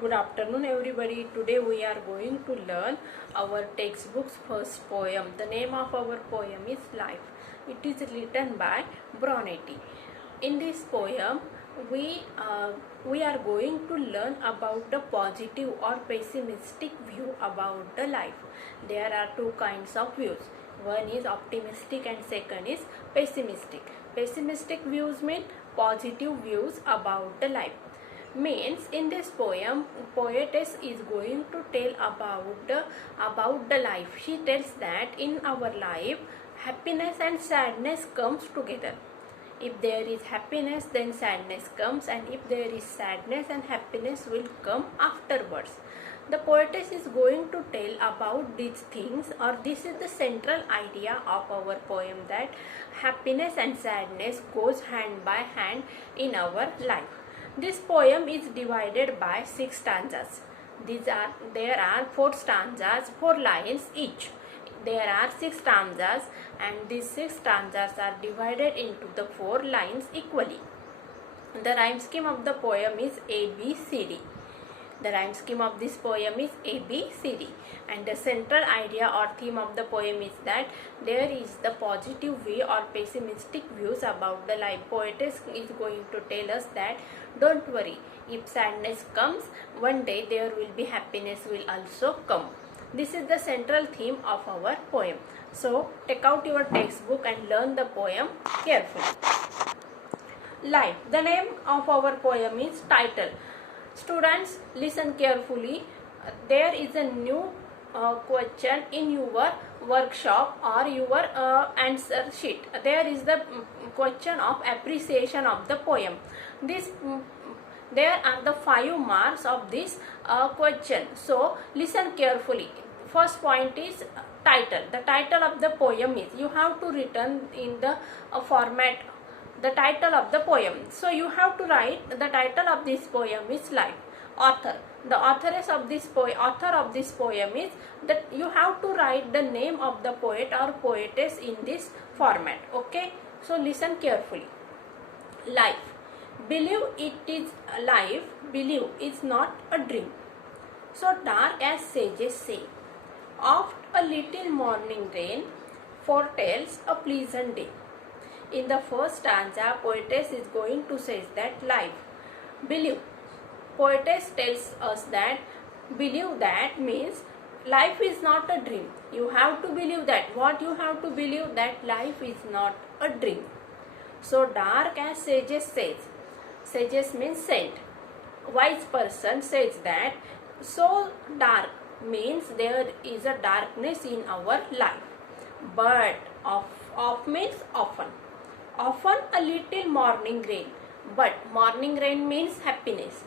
Good afternoon, everybody. Today we are going to learn our textbook's first poem. The name of our poem is Life. It is written by Brunetti. In this poem, we are going to learn about the positive or pessimistic view about the life. There are two kinds of views. One is optimistic and second is pessimistic. Pessimistic views mean positive views about the life. Means in this poem, poetess is going to tell about the life. She tells that in our life happiness and sadness comes together. If there is happiness, then sadness comes, and if there is sadness, and happiness will come afterwards. The poetess is going to tell about these things, or this is the central idea of our poem, that happiness and sadness goes hand by hand in our life. This poem is divided by 6 stanzas. There are 4 stanzas, 4 lines each. There are 6 stanzas, and these 6 stanzas are divided into the 4 lines equally. The rhyme scheme of the poem is ABCD. The rhyme scheme of this poem is ABCD, and the central idea or theme of the poem is that there is the positive way or pessimistic views about the life. Poetess is going to tell us that don't worry, if sadness comes, one day there will be happiness will also come. This is the central theme of our poem. So take out your textbook and learn the poem carefully. Life. The name of our poem is title. Students, listen carefully. There is a new question in your workshop or your answer sheet. There is the question of appreciation of the poem. There are the 5 marks of this question. So listen carefully. First point is title. The title of the poem is, you have to written in the format the title of the poem. So you have to write the title of this poem is Life. Author. The authoress of this author of this poem is that you have to write the name of the poet or poetess in this format. Okay. So listen carefully. Life. Believe it is life. Believe it's not a dream. So dark as sages say. Oft a little morning rain foretells a pleasant day. In the first stanza, poetess is going to say that life. Believe. Poetess tells us that believe that means life is not a dream. You have to believe that. What you have to believe? That life is not a dream. So dark as sages says. Sages means saint. Wise person says that so dark means there is a darkness in our life. But of means often. Often a little morning rain, but morning rain means happiness.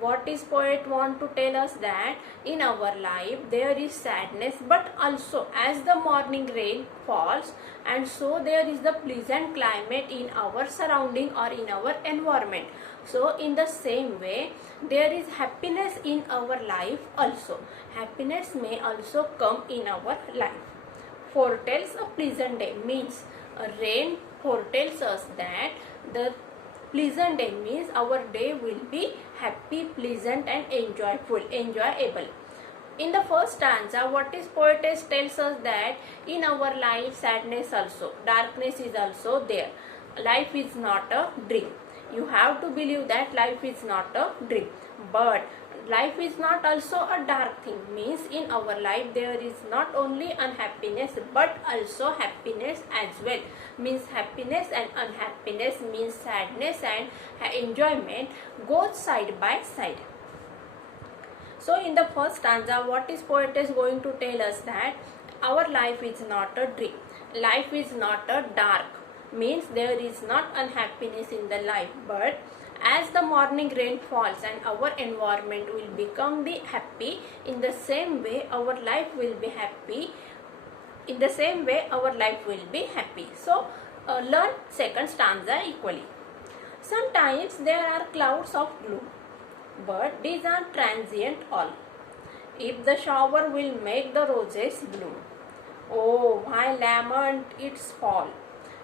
What is poet want to tell us? That in our life there is sadness, but also as the morning rain falls, and so there is the pleasant climate in our surrounding or in our environment. So in the same way there is happiness in our life also. Happiness may also come in our life. Foretells a pleasant day means rain foretells us that the pleasant day means our day will be happy, pleasant and enjoyable. In the first stanza, what is poetess tells us that in our life sadness also, darkness is also there. Life is not a dream. You have to believe that life is not a dream. But life is not also a dark thing, means in our life there is not only unhappiness but also happiness as well. Means happiness and unhappiness, means sadness and enjoyment goes side by side. So in the first stanza, what is poetess going to tell us? That our life is not a dream. Life is not a dark, means there is not unhappiness in the life, but as the morning rain falls and our environment will become the happy, in the same way our life will be happy. In the same way our life will be happy. So learn second stanza equally. Sometimes there are clouds of gloom, but these are transient all. If the shower will make the roses bloom, oh why lament its fall.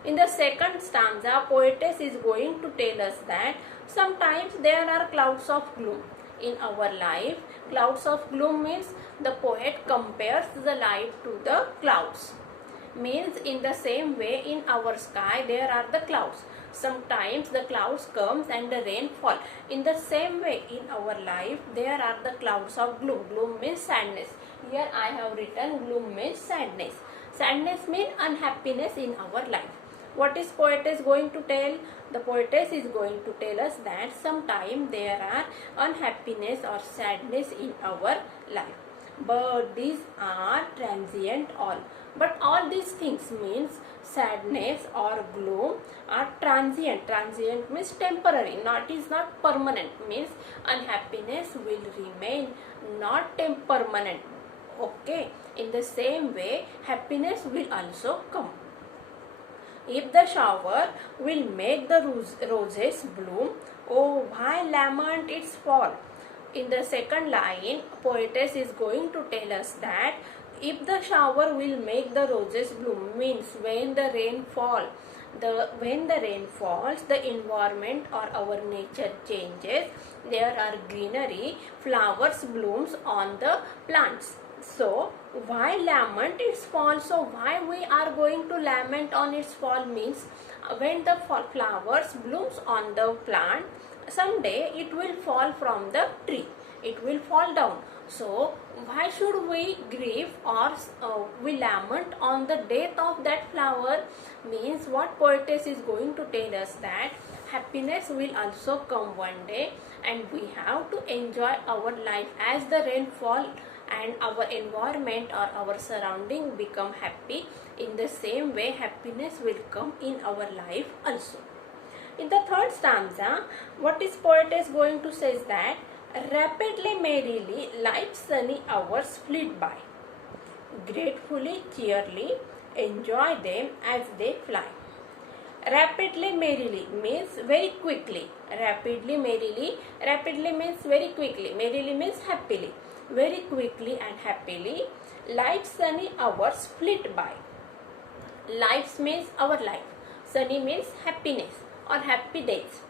In the second stanza, poetess is going to tell us that sometimes there are clouds of gloom. in our life. Clouds of gloom means the poet compares the life to the clouds. Means in the same way in our sky there are the clouds. Sometimes the clouds comes and the rain fall. In the same way in our life there are the clouds of gloom. Gloom means sadness. Here I have written gloom means sadness. Sadness means unhappiness in our life. What is poetess going to tell? The poetess is going to tell us that sometimes there are unhappiness or sadness in our life. But these are transient all. But all these things means sadness or gloom are transient. Transient means temporary. Not is not permanent. Means unhappiness will remain not permanent. Okay. In the same way, happiness will also come. If the shower will make the roses bloom, oh why lament its fall? In the second line, poetess is going to tell us that if the shower will make the roses bloom, means when the rain falls, when the rain falls, the environment or our nature changes. There are greenery, flowers blooms on the plants. So why lament its fall? So why we are going to lament on its fall means when the flowers blooms on the plant, someday it will fall from the tree. It will fall down. So why should we grieve or we lament on the death of that flower? Means what poetess is going to tell us that happiness will also come one day, and we have to enjoy our life as the rain fall and our environment or our surrounding become happy. In the same way, happiness will come in our life also. In the third stanza, what is poetess going to say is that rapidly, merrily, life's sunny hours fleet by. Gratefully, cheerily, enjoy them as they fly. Rapidly, merrily means very quickly. Rapidly, merrily, rapidly means very quickly. Merrily means happily. Very quickly and happily, life's sunny hours flit by. Life means our life. Sunny means happiness or happy days.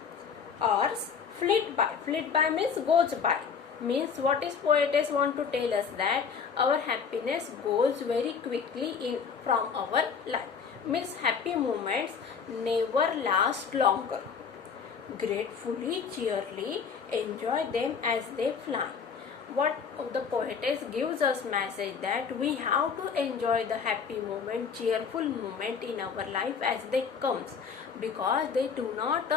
Hours flit by. Flit by means goes by. Means what is poetess want to tell us that our happiness goes very quickly in from our life. Means happy moments never last longer. Gratefully, cheerily, enjoy them as they fly. What the poetess gives us message that we have to enjoy the happy moment, cheerful moment in our life as they comes, because they do not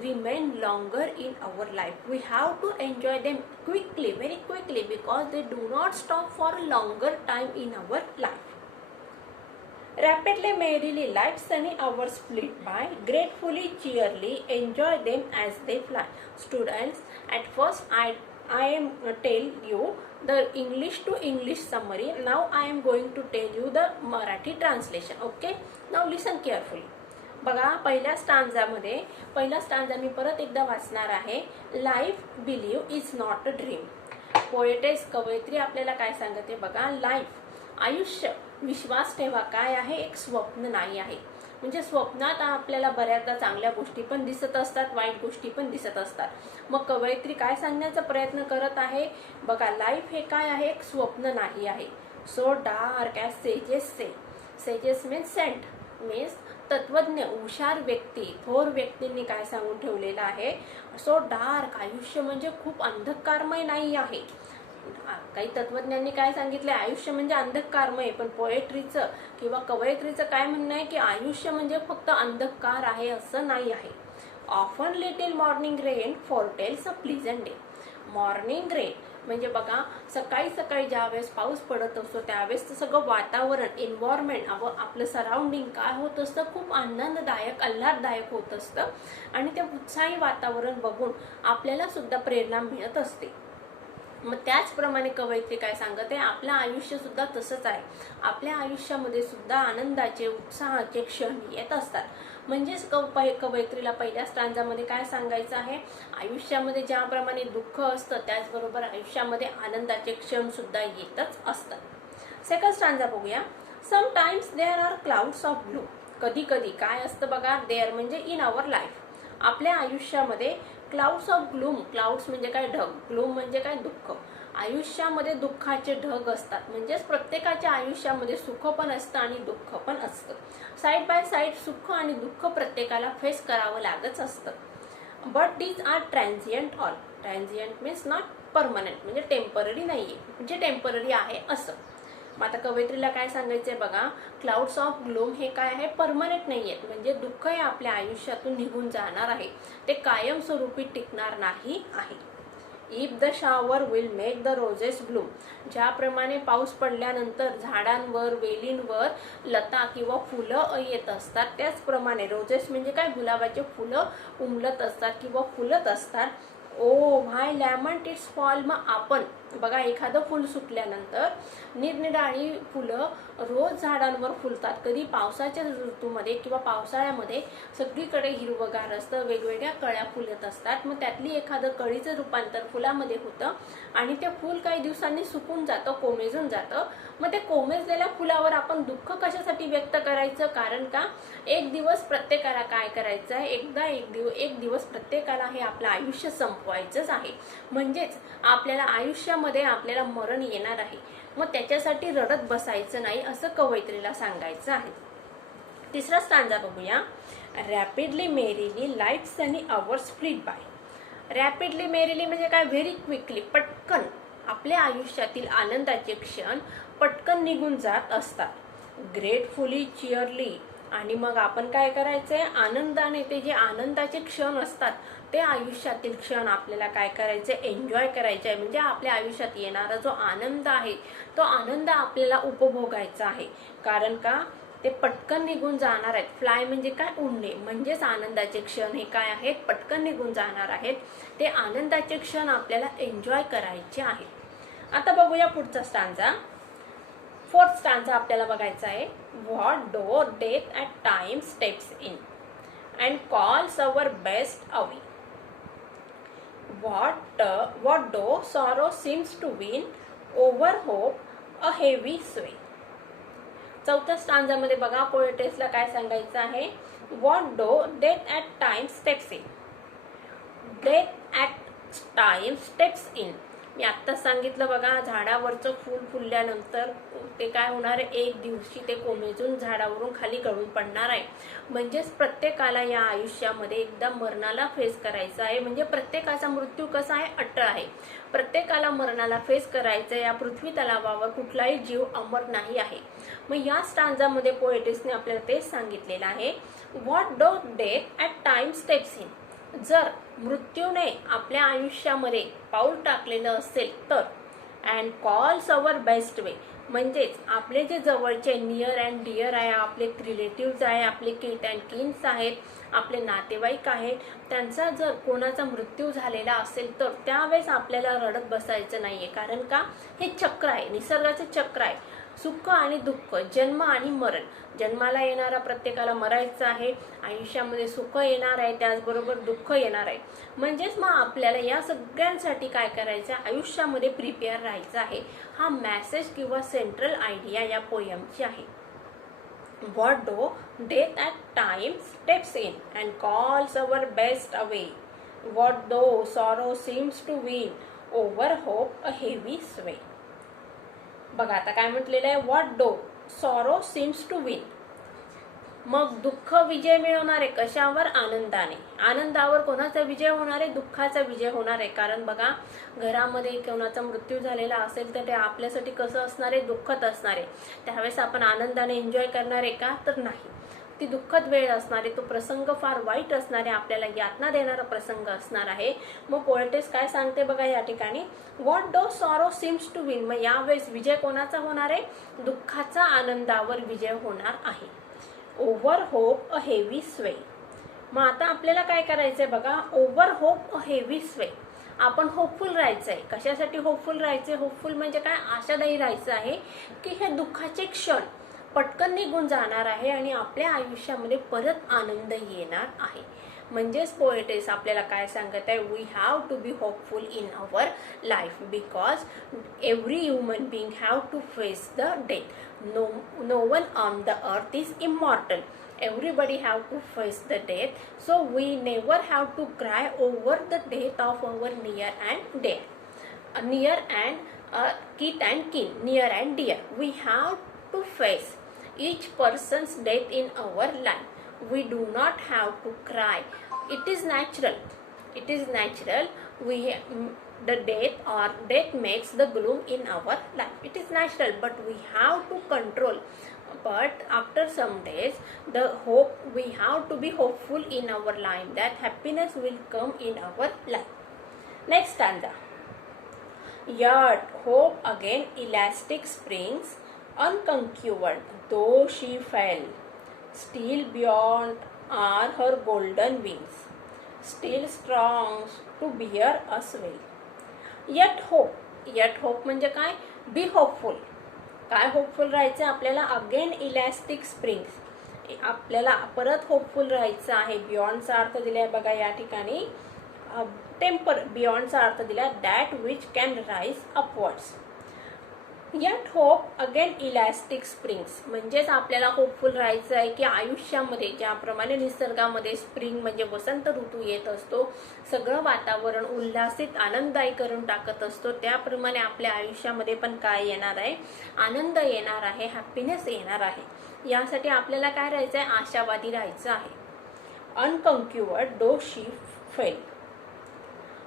remain longer in our life. We have to enjoy them quickly, very quickly, because they do not stop for a longer time in our life. Rapidly, merrily, life's sunny hours flit by. Gratefully, cheerily, enjoy them as they fly. Students, at first I am tell you the English to English summary. Now I am going to tell you the Marathi translation. Okay? Now listen carefully. बघा पहिल्या स्टांजामध्ये पहिला stanza मी परत एकदा वाचणार आहे. Life believe is not a dream. Poetess कवयित्री आपल्याला काय सांगते बघा, लाईफ आयुष्य विश्वास ठेवा काय आहे, एक स्वप्न नाही आहे. म्हणजे स्वप्नात आपल्याला बऱ्याचदा चांगल्या गोष्टी पण दिसत असतात, वाईट गोष्टी पण दिसत असतात. मग कवयित्री काय सांगण्याचा प्रयत्न करत आहे बघा, लाईफ हे काय आहे, एक स्वप्न नाही आहे. सो डार्क ॲज सेजेस से. सेजेस मीन्स सेंट मीन्स तत्वज्ञ हुशार व्यक्ती थोर व्यक्तींनी काय सांगून ठेवलेलं आहे, सो डार्क आयुष्य म्हणजे खूप अंधकारमय नाही आहे. काही तत्वज्ञांनी काय सांगितले, आयुष्य म्हणजे अंधकारमय. पण पोएट्रीचं किंवा कवयित्रीचं काय म्हणणं आहे की आयुष्य म्हणजे फक्त अंधकार आहे असं नाही आहे. Often little morning rain foretells a pleasant day. Morning rain म्हणजे बघा सकाळी सकाळी ज्यावेळेस पाऊस पडत असतो त्यावेळेस सगळं वातावरण एन्व्हायरमेंट आपलं सराउंडिंग काय होत असतं, खूप आनंददायक आल्हाददायक होत असतं. आणि ते उत्साही वातावरण बघून आपल्याला सुद्धा प्रेरणा मिळत असते. मग त्याचप्रमाणे कवयित्री काय सांगत आहे, आपलं आयुष्य सुद्धा तसंच आहे. आपल्या आयुष्यामध्ये सुद्धा आनंदाचे उत्साहाचे क्षण येत असतात. म्हणजेच कवयित्रीला पहिल्या स्टांजामध्ये काय सांगायचं आहे, आयुष्यामध्ये ज्याप्रमाणे दुःख असतं त्याचबरोबर आयुष्यामध्ये आनंदाचे क्षण सुद्धा येतच असतात. सेकंड स्टांजा बघूया. Sometimes there are clouds of blue. कधी कधी काय असतं बघा, देअर म्हणजे इन आवर लाईफ. आपल्या आयुष्यामध्ये क्लाउड्स ऑफ ग्लूम, क्लाउड्स म्हणजे काय ढग, ग्लूम म्हणजे काय दुःख. आयुष्यामध्ये दुःखाचे ढग असतात, म्हणजेच प्रत्येकाच्या आयुष्यामध्ये सुख पण असतं आणि दुःख पण असतं. साईड बाय साईड सुख आणि दुःख प्रत्येकाला फेस करावं लागत असतं. But these are transient all. Transient means not permanent, म्हणजे टेम्पररी नाहीये, म्हणजे टेम्पररी आहे असं. मग आता कवयित्रीला काय सांगायचंय बघा, क्लाउड्स ऑफ ग्लूम हे काय आहे, परमनंट नाही आहेत, म्हणजे दुःख हे आपल्या आयुष्यातून निघून जाणार आहे, ते कायमस्वरूपी टिकणार नाही आहे. If the shower will make the roses Bloom. ज्याप्रमाणे पाऊस पडल्यानंतर झाडांवर, वेलींवर लता किंवा फुलं येत असतात, त्याचप्रमाणे रोजेस म्हणजे काय, गुलाबाचे फुलं उमलत असतात किंवा फुलत असतात. ओ व्हाय लॅमंट इट्स फॉल. मग आपण बघा, एखादं फुल सुटल्यानंतर निरनिराळी फुलं रोज झाडांवर फुलतात. कधी पावसाच्या ऋतूमध्ये किंवा पावसाळ्यामध्ये सगळीकडे हिरवगार असतं, वेगवेगळ्या कळ्या फुलत असतात. मग त्यातली एखादं कळीचं रूपांतर फुलामध्ये होतं आणि ते फुल काही दिवसांनी सुकून जातं, कोमेजून जातं. मग ते कोमेजलेल्या फुलावर आपण दुःख कशासाठी व्यक्त करायचं, कारण का एक दिवस प्रत्येकाला काय करायचं आहे, एक दिवस प्रत्येकाला हे आपलं आयुष्य संपवायचंच आहे. म्हणजेच आपल्याला आयुष्यामध्ये आपल्याला मरण येणार आहे, मग त्याच्यासाठी रडत बसायचं नाही असं कवयित्रीला सांगायचं आहे. तिसरा स्टांजा बघूया. Rapidly merrily life sunny hours fleet by. Rapidly merrily म्हणजे काय, व्हेरी क्विकली, पटकन आपल्या आयुष्यातील आनंदाचे क्षण पटकन निघून जात असतात. ग्रेटफुली, चिअरली. आणि मग आपण काय करायचंय, आनंदाने, ते जे आनंदाचे क्षण असतात ते आयुष्यातील क्षण आपल्याला काय करायचे, एन्जॉय करायचे आहे. म्हणजे आपल्या आयुष्यात येणारा जो आनंद आहे तो आनंद आपल्याला उपभोगायचा आहे, कारण का ते पटकन निघून जाणार आहेत. फ्लाय म्हणजे काय, उडणे. म्हणजेच आनंदाचे क्षण हे काय आहेत, पटकन निघून जाणार आहेत. ते आनंदाचे क्षण आपल्याला एन्जॉय करायचे आहेत. आता बघूया पुढचा स्टांजा. फोर्थ स्टांजा आपल्याला बघायचा आहे. व्हॉट डो death at time steps in and calls our best away. What though sorrow seems to win over hope a heavy sway. चौथ्या स्टांजामध्ये बघा, पोएटेसला काय सांगायचं आहे. What though death at times steps in. Death at times steps in. मी आत्ताच सांगितलं बघा, झाडावरचं फूल फुलल्यानंतर ते काय होणार आहे, एक दिवशी ते कोमेजून झाडावरून खाली गळून पडणार आहे. म्हणजेच प्रत्येकाला या आयुष्यामध्ये एकदा मरणाला फेस करायचं आहे. म्हणजे प्रत्येकाचा मृत्यू कसा आहे, अटळ आहे. प्रत्येकाला मरणाला फेस करायचं. या पृथ्वी तलावावर कुठलाही जीव अमर नाही आहे. मग या स्टांजामध्ये पोएटिसने आपल्याला तेच सांगितलेलं आहे. व्हॉट डो death at time steps in. जर मृत्यूने आपल्या आयुष्यामध्ये पाऊल टाकलेलं असेल तर, and calls our best way, म्हणजेच आपले जे जवळचे नियर अँड डिअर आहे, आपले रिलेटिव्स आहे, आपले किट अँड किन्स आहेत, आपले नातेवाईक आहेत, त्यांचा जर कोणाचा मृत्यू झालेला असेल तर त्यावेळेस आपल्याला रडत बसायचं नाहीये. कारण का, हे चक्र आहे, निसर्गाचं चक्र आहे. सुख आणि दुःख, जन्म आणि मरण. जन्माला येणारा प्रत्येकाला मरायचं आहे, आयुष्यामध्ये सुख येणार आहे, त्याचबरोबर दुःख येणार आहे. म्हणजेच मग आपल्याला या सगळ्यांसाठी काय करायचं, आयुष्यामध्ये प्रिपेअर राहायचं आहे. हा मेसेज किंवा सेंट्रल आयडिया या पोयमची आहे. What though death at times steps in and calls our best away. What though sorrow seems to win over hope a heavy sway. बघा आता काय म्हटलेलं आहे. व्हॉट डो सॉरो सीम्स टू विन. मग दुःख विजय मिळवणार आहे कशावर, आनंदाने. आनंदावर कोणाचा विजय होणार आहे, दुःखाचा विजय होणार आहे. कारण बघा, घरामध्ये कोणाचा मृत्यू झालेला असेल तर ते आपल्यासाठी कसं असणार आहे, दुःखद असणार आहे. त्यावेळेस आपण आनंदाने एन्जॉय करणार आहे का, तर नाही. ती दुःखद वेळ असणार आहे, तो प्रसंग फार वाईट असणार आहे, आपल्याला यातना देणारा प्रसंग असणार आहे. मग पोएटेस काय सांगते बघा या ठिकाणी. व्हॉट डो सॉरो सीम्स टू विन. मग यावेळेस विजय कोणाचा होणार आहे, दुःखाचा आनंदावर विजय होणार आहे. Over hope a heavy sway. मग आता आपल्याला काय करायचंय बघा, over hope a heavy sway. आपण होपफुल राहायचंय. कशासाठी होपफुल राहायचंय, होपफुल म्हणजे काय, आशादायी राहायचं आहे की हे दुःखाचे क्षण पटकन निघून जाणार आहे आणि आपल्या आयुष्यामध्ये परत आनंद येणार आहे. म्हणजेच पोएटेस आपल्याला काय सांगत आहे, we have to be hopeful in our life because every human being have to face the death. no one on the earth is immortal. Everybody have to face the death, so we never have to cry over the death of our near and dear, near and kith and kin, near and dear. We have to face each person's death in our life. We do not have to cry. It is natural. It is natural. The death makes the gloom in our life. It is natural, but we have to control. But after some days, we have to be hopeful in our life that happiness will come in our life. Next stanza. Yet hope again elastic springs, unconquered though she fell, still beyond are her golden wings, still strong to bear us well. Yet hope म्हणजे काय, be hopeful. काय hopeful राहायचं आपल्याला, again elastic springs, आपल्याला परत hopeful राहायचं आहे. बियॉन्डचा अर्थ दिलाय बघा या ठिकाणी, बियॉन्डचा अर्थ दिला that which can rise upwards. Yet hope again elastic springs म्हणजेच आपल्याला होपफुल राहायचं आहे की आयुष्यामध्ये ज्याप्रमाणे निसर्गामध्ये स्प्रिंग म्हणजे वसंत ऋतू येत असतो, सगळं वातावरण उल्हासित आनंददायी करून टाकत असतो, त्याप्रमाणे आपल्या आयुष्यामध्ये पण काय येणार आहे, आनंद येणार आहे, हॅपीनेस येणार आहे. यासाठी आपल्याला काय राहायचं आहे, आशावादी राहायचं आहे. अनकन्क्युअर्ड दो शी फेल.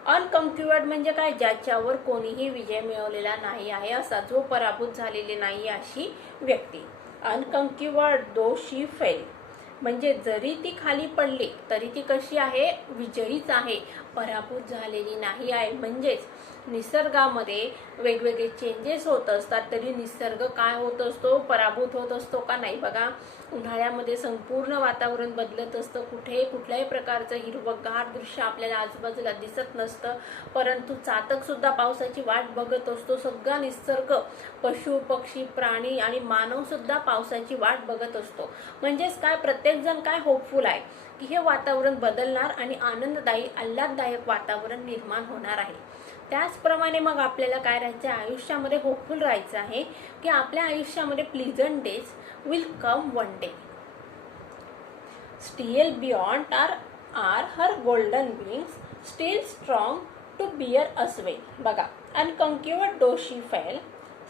अनकन्क्युअर्ड म्हणजे काय, ज्याच्यावर कोणीही विजय मिळवलेला नाही आहे, असा जो पराभूत झालेली नाही अशी व्यक्ती. अनकन्क्युअर्ड दो शी फेल म्हणजे जरी ती खाली पडली तरी ती कशी आहे, विजयीच आहे, पराभूत झालेली नाही आहे. म्हणजेच निसर्गामध्ये वेगवेगळे चेंजेस होत असतात, तरी निसर्ग काय होत असतो, पराभूत होत असतो का नाही. बघा उन्हाळ्यामध्ये संपूर्ण वातावरण बदलत असतं, कुठल्याही प्रकारचं हिरवंगार दृश्य आपल्याला आजूबाजूला दिसत नसतं, परंतु चातक सुद्धा पावसाची वाट बघत असतो. सगळा निसर्ग, पशु पक्षी प्राणी आणि मानव सुद्धा पावसाची वाट बघत असतो. म्हणजेच काय, प्रत्येकजण काय होपफुल आहे की हे वातावरण बदलणार आणि आनंददायी आल्हाददायक वातावरण निर्माण होणार आहे. त्याचप्रमाणे मग आपल्याला काय राहायचं आहे, आयुष्यामध्ये होपफुल राहायचं आहे की आपल्या आयुष्यामध्ये pleasant days will come one day. Still buoyant are her golden wings, still strong to bear us well. बघा unconquered though she fail,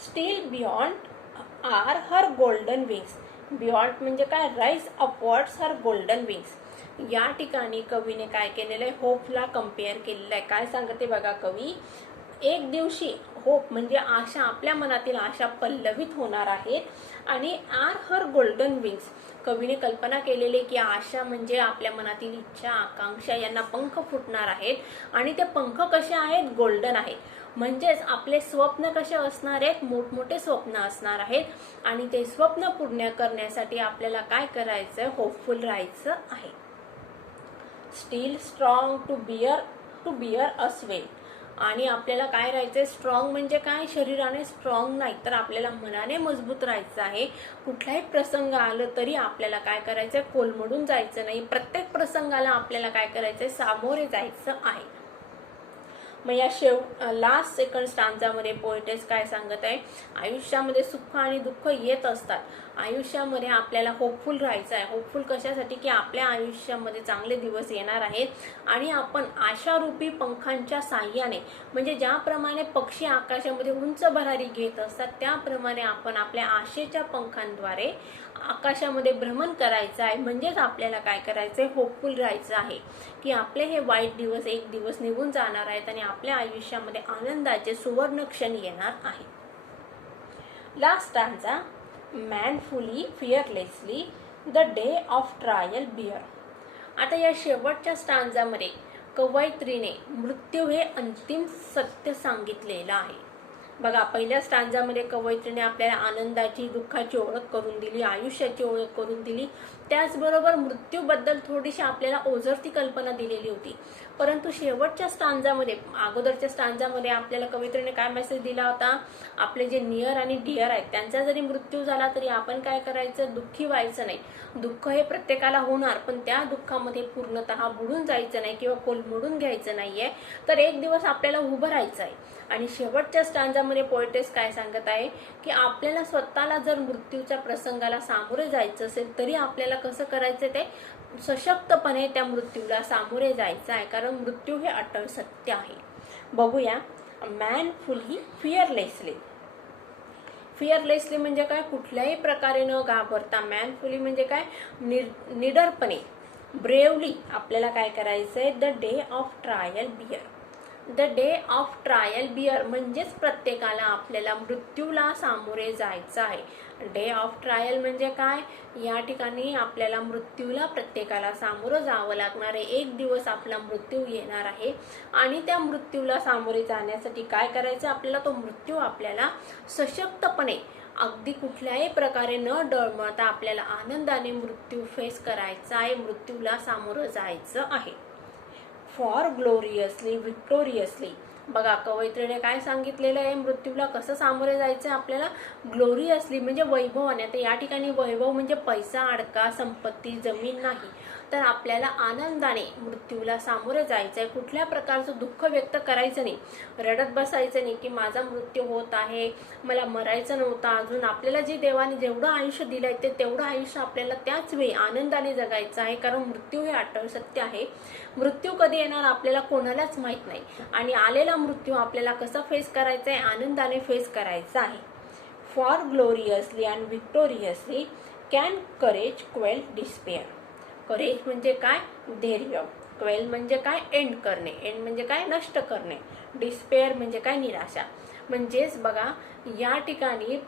still buoyant are her golden wings. Buoyant म्हणजे काय, rise upwards her golden wings. या ठिकाणी कवीने काय केलेलं आहे, होपला compare केलेलं आहे. काय सांगते बघा कवी, एक दिवशी होप म्हणजे आशा, आपल्या मनातील आशा पल्लवित होणार आहेत आणि आर हर गोल्डन विंग्स, कवीने कल्पना केलेली की आशा म्हणजे आपल्या मनातील इच्छा आकांक्षा यांना पंख फुटणार आहेत आणि ते पंख कसे आहेत, गोल्डन आहेत. म्हणजेच आपले स्वप्न कसे असणार आहेत, मोठमोठे स्वप्न असणार आहेत आणि ते स्वप्न पूर्ण करण्यासाठी आपल्याला काय करायचं आहे, होपफुल राहायचं आहे. Steel strong to bear us वेल. आणि आपल्याला काय राहायचंय, स्ट्रॉंग म्हणजे काय, शरीराने स्ट्रॉंग नाही तर आपल्याला मनाने मजबूत राहायचं आहे. कुठलाही प्रसंग आलं तरी आपल्याला काय करायचंय, कोलमडून जायचं नाही. प्रत्येक प्रसंगाला आपल्याला काय करायचंय, सामोरे जायचं आहे. मग या लास्ट सेकंड स्टांजामध्ये पोएटेस काय सांगत आहे, आयुष्यामध्ये सुख आणि दुःख येत असतात, आयुष्यामध्ये आपल्याला होपफुल राहायचं आहे. होपफुल कशासाठी की आपल्या आयुष्यामध्ये चांगले दिवस येणार आहेत आणि आपण आशारूपी पंखांच्या साह्याने, म्हणजे ज्याप्रमाणे पक्षी आकाशामध्ये उंच भरारी घेत असतात त्याप्रमाणे आपण आपल्या आशेच्या पंखांद्वारे आकाशामध्ये भ्रमण करायचं आहे. म्हणजेच आपल्याला काय करायचं आहे, होपफुल राहायचं आहे की आपले हे वाईट दिवस एक दिवस निघून जाणार आहेत आणि आपल्या आयुष्यामध्ये आनंदाचे सुवर्ण क्षण येणार आहे. Last stanza. Manfully fearlessly the day of trial bear. आता या शेवटच्या स्टांजामध्ये कवयित्रीने मृत्यू हे अंतिम सत्य सांगितलेलं आहे. बघा, पहिल्या स्टांजामध्ये कवयित्रीने आपल्याला आनंदाची, दुःखाची ओळख करून दिली, आयुष्याची ओळख करून दिली, त्याचबरोबर मृत्यूबद्दल थोडीशी आपल्याला ओझरती कल्पना दिलेली होती. परंतु शेवटच्या स्टांजामध्ये, अगोदरच्या स्टांजामध्ये आपल्याला कवयित्रीने काय मेसेज दिला होता? आपले जे नियर आणि डिअर आहेत त्यांचा जरी मृत्यू झाला तरी आपण काय करायचं? दुःखी व्हायचं नाही. दुःख हे प्रत्येकाला होणार, पण त्या दुःखामध्ये पूर्णतः बुडून जायचं नाही किंवा कोलमडून घ्यायचं नाहीये, तर एक दिवस आपल्याला उभं राहायचं आहे. आणि शेवटच्या स्टांजामध्ये पोएटेस काय सांगत आहे की आपल्याला स्वतःला जर मृत्यूच्या प्रसंगाला सामोरे जायचं असेल तरी आपल्याला कसं करायचं? ते सशक्तपणे त्या मृत्यूला सामोरे जायचं आहे, कारण मृत्यू हे अटळ सत्य आहे. बघूया, मॅनफुली फिअरलेसली. फिअरलेसली म्हणजे काय? कुठल्याही प्रकारे न घाबरता. मॅनफुली म्हणजे काय? निडरपणे. ब्रेवली आपल्याला काय करायचंय? The day of trial bear. The day of trial bear म्हणजेच प्रत्येकाला आपल्याला मृत्यूला सामोरे जायचं आहे. डे ऑफ ट्रायल म्हणजे काय? या ठिकाणी आपल्याला मृत्यूला प्रत्येकाला सामोरं जावं लागणार आहे. एक दिवस आपला मृत्यू येणार आहे आणि त्या मृत्यूला सामोरे जाण्यासाठी काय करायचं? आपल्याला तो मृत्यू आपल्याला सशक्तपणे, अगदी कुठल्याही प्रकारे न डळमळता आपल्याला आनंदाने मृत्यू फेस करायचा आहे, मृत्यूला सामोरं जायचं आहे. For gloriously, victoriously. बघा, कवयित्रीने काय सांगितलेलं आहे? मृत्यूला कसं सामोरे जायचं आपल्याला? ग्लोरियसली म्हणजे वैभवाने. आता या ठिकाणी वैभव म्हणजे पैसा, अडका, संपत्ती, जमीन नाही, तर आपल्याला आनंदाने मृत्यूला सामोरे जायचं आहे. कुठल्या प्रकारचं दुःख व्यक्त करायचं नाही, रडत बसायचं नाही की माझा मृत्यू होत आहे, मला मरायचं नव्हतं अजून. आपल्याला जे देवाने जेवढं आयुष्य दिलंय ते तेवढं आयुष्य आपल्याला त्याच वेळी आनंदाने जगायचं आहे, कारण मृत्यू हे अटळ सत्य आहे. मृत्यू कधी येणार आपल्याला कोणालाच माहित नाही, आणि आलेला मृत्यू आपल्याला कसं फेस करायचा आहे? आनंदाने फेस करायचा आहे. For gloriously and victoriously can courage quell despair. Courage म्हणजे काय? धैर्य. क्वेल म्हणजे काय? एंड करणे. एंड म्हणजे काय? नष्ट करणे. डिस्पेअर म्हणजे काय? निराशा. म्हणजेच बघा, या ठिकाणी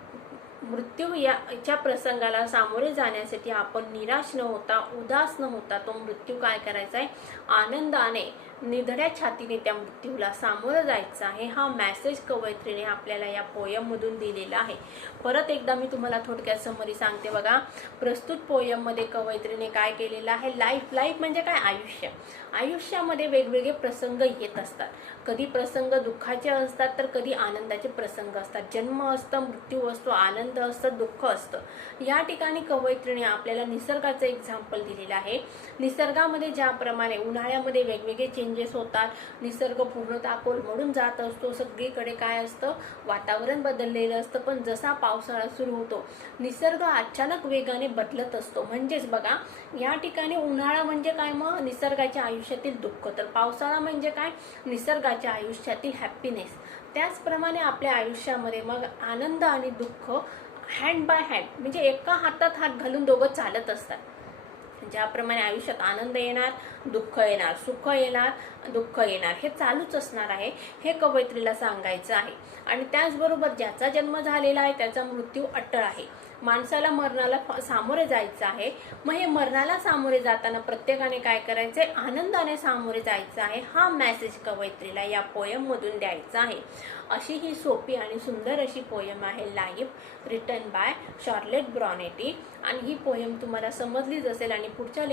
मृत्यू याच्या प्रसंगाला सामोरे जाण्यासाठी आपण निराश न होता, उदास न होता तो मृत्यू काय करायचा आहे? आनंदाने, निधड्या छातीने त्या मृत्यूला सामोरं जायचं आहे. हा मेसेज कवयित्रीने आपल्याला या पोयममधून दिलेला आहे. परत एकदा मी तुम्हाला थोडक्यात समरी सांगते. बघा, प्रस्तुत पोयममध्ये कवयित्रीने काय केलेलं आहे? लाईफ. लाईफ म्हणजे काय? आयुष्य. आयुष्यामध्ये वेगवेगळे प्रसंग येत असतात. कधी प्रसंग दुःखाचे असतात तर कधी आनंदाचे प्रसंग असतात. जन्म असतं, मृत्यू असतो, आनंद असतं, दुःख असतं. या ठिकाणी कवयित्रीने आपल्याला निसर्गाचं एक्झाम्पल दिलेलं आहे. निसर्गामध्ये ज्याप्रमाणे उन्हाळ्यामध्ये वेगवेगळे चेंजेस होतात, निसर्ग पूर्णतः कोलमडून जात असतो, सगळीकडे काय असतं? वातावरण बदललेलं असतं. पण जसा पावसाळा सुरू होतो, निसर्ग अचानक वेगाने बदलत असतो. म्हणजेच बघा, या ठिकाणी उन्हाळा म्हणजे काय? मग निसर्गाच्या आयुष्यातील दुःख. तर पावसाळा म्हणजे काय? निसर्गाच्या आयुष्यातील हॅपीनेस. त्याचप्रमाणे आपल्या आयुष्यामध्ये मग आनंद आणि दुःख हँड बाय हँड, म्हणजे एका हातात हात घालून दोघं चालत असतात. ज्याप्रमाणे आयुष्यात आनंद येणार, दुःख येणार, सुख येणार, दुःख येणार, हे चालूच असणार आहे, हे कवयित्रीला सांगायचं आहे. आणि त्याचबरोबर ज्याचा जन्म झालेला आहे त्याचा मृत्यू अटळ आहे. माणसाला मरणाला सामोरे जायचं आहे. मग हे मरणाला सामोरे जाताना प्रत्येकाने काय करायचंय? आनंदाने सामोरे जायचं आहे. हा मेसेज कवयित्रीला या पोयम मधून द्यायचा आहे. अशी ही सोपी आणि सुंदर अशी पोयम आहे लाईफ, रिटन बाय शार्लेट ब्रॉनेटी. आणि ही पोयम तुम्हाला समजलीच असेल आणि पुढच्या